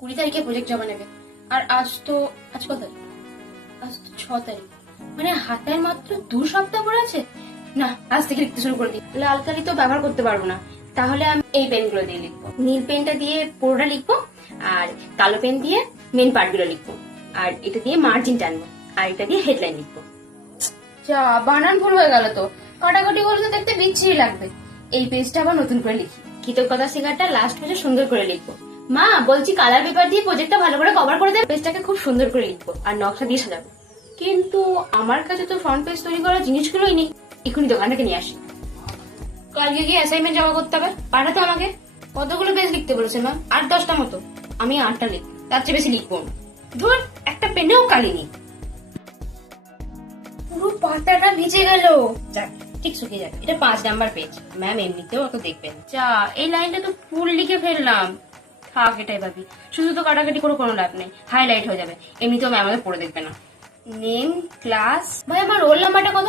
20 তারিখে প্রজেক্ট জমা নেবে। আর আজ কত তারিখ? আজ তো 6 তারিখ, মানে হাতের মাত্র 2 সপ্তাহ পরে আছে। না, আজ থেকে লিখতে শুরু করে দিই। লাল কালি তো ব্যবহার করতে পারবো না, তাহলে আমি এই পেনগুলো দিয়ে লিখবো। নীল পেনটা দিয়ে পুরোটা লিখবো, আর কালো পেন দিয়ে মেন পার্টগুলো লিখবো, আর এটা দিয়ে মার্জিন টানবো, আর এটা দিয়ে হেডলাইন লিখবো। যা, বানান ভুল হয়ে গেল তো। কাটাকাটি করলে তো দেখতে বিচ্ছিরি লাগবে। এই পেজটা আবার নতুন করে লিখি। কৃতজ্ঞতা শিকারটা লাস্ট পেজে সুন্দর করে লিখবো। মা, বলছি কালার পেপার দিয়ে প্রজেক্টটা ভালো করে কভার করে দেবে। পেজটাকে খুব সুন্দর করে লিখবো আর নকশা দিয়ে সাজাবো। কিন্তু আমার কাছে তো ফ্রন্ট পেজ তৈরি করার জিনিসগুলোই নেই। এখনই দোকান থেকে নিয়ে আসি। কালকে গিয়ে অ্যাসাইনমেন্ট জমা করতে হবে, পাঠাতো আমাকে। কতগুলো পেজ লিখতে বলেছে ম্যাম? 8-10টা মতো। আমি 8টা লিখবো, তার চেয়ে বেশি লিখবো না। ধর, একটা পেনেও কালি নেই। পুরো পাতাটা ভিজে গেল। যাক, ঠিক শুকিয়ে যাবে। এটা 5 নাম্বার পেজ, ম্যাম এমনিতেও অত দেখবেন। যা, এই লাইনটা তো ফুল লিখে ফেললাম। থাক, এটাই ভাবি। শুধু তো কাটাকাটি করে কোনো লাভ নেই, হাইলাইট হয়ে যাবে। এমনিতেও ম্যাম আমাদের পড়ে দেখবে না। নেম, ক্লাস, ভাই আমার রোল নাম্বারটা কত?